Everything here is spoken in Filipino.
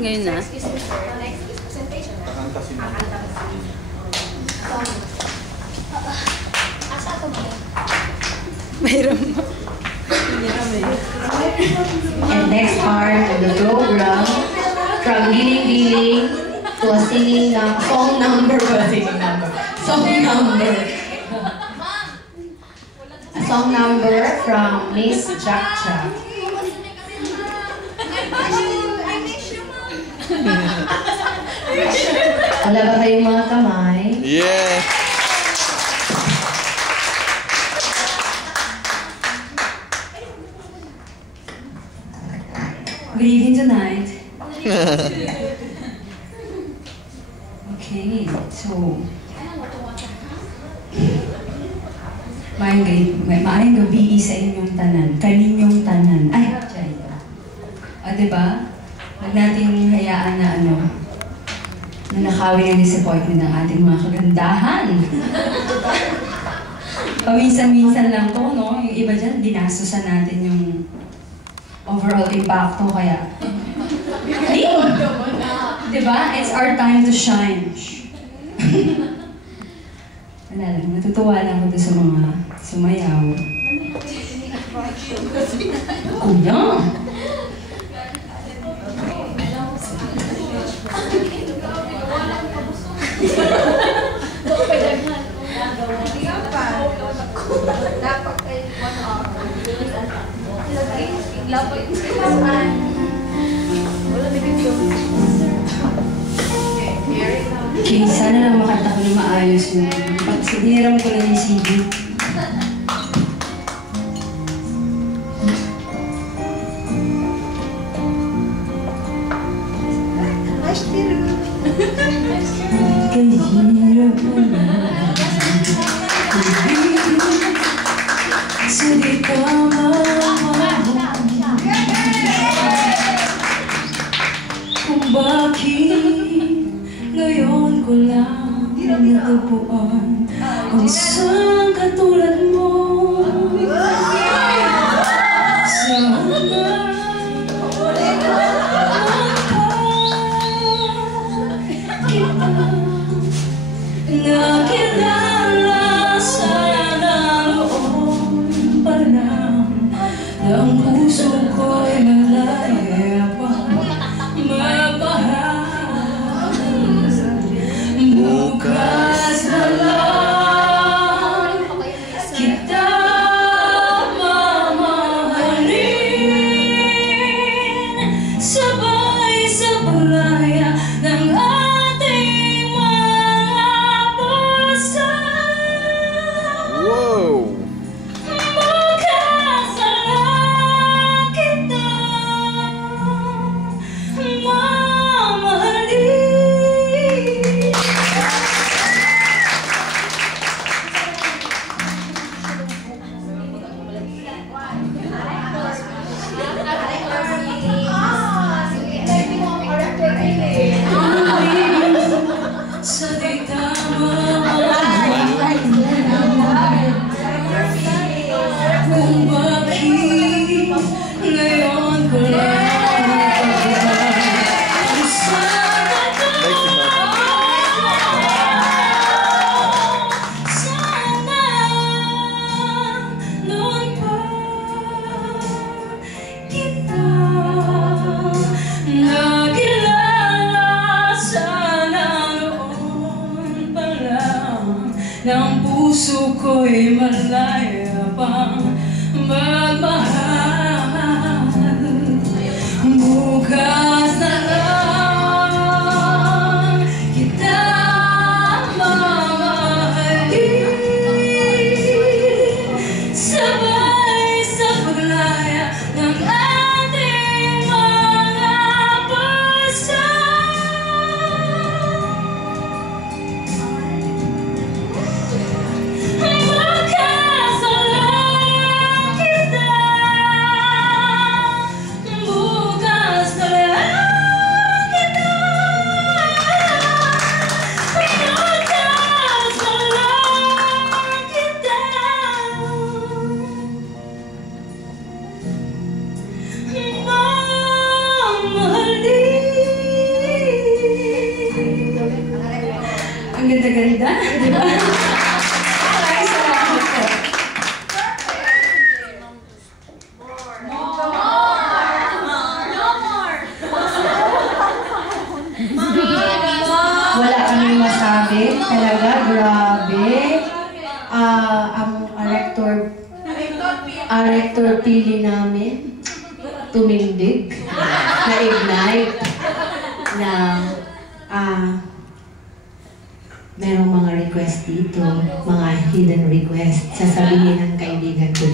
Ngayon na. Kakanta si Mama. Asa ito ba? Mayroon mo. And next part of the program, from giling-giling to a singing song number. A song number from Miss Jack Jack. Wala ba kayong mga kamay? Yeah! Good evening tonight. Okay, so maayong gabi sa inyong tanan, kaninyong tanan. Ay, sorry. Diba? Huwag natin hayaan na na nakawin ang disappointment ng ating mga kagandahan. Paminsan-minsan lang to, no? Yung iba dyan, dinastusan natin yung overall impact to, kaya diba? It's our time to shine. Wala lang, natutuwa lang ako doon sa mga sumayaw. Kuya! Okay, sana lang makanta ko na maayos mo. Pag hiniram ko lang yung CD. Kahirap na sige ka kung bakit ngayon ko lang natagpuan ang isang katulad mo. Sana nakilala sa loob pa lang ng puso ko'y malaya pa mapahal. Bukas na lang kita mamahalin, sabay sa palaya ng ating mga puso. Wow! Bukas na lang kita Di ba? Maraming salamat po. Wala kaming masabi. Talaga, grabe. Ang rector pili namin, tumindig, na-ignite, na merong mga request dito, mga hidden request, sasabihin ng kaibigan ko.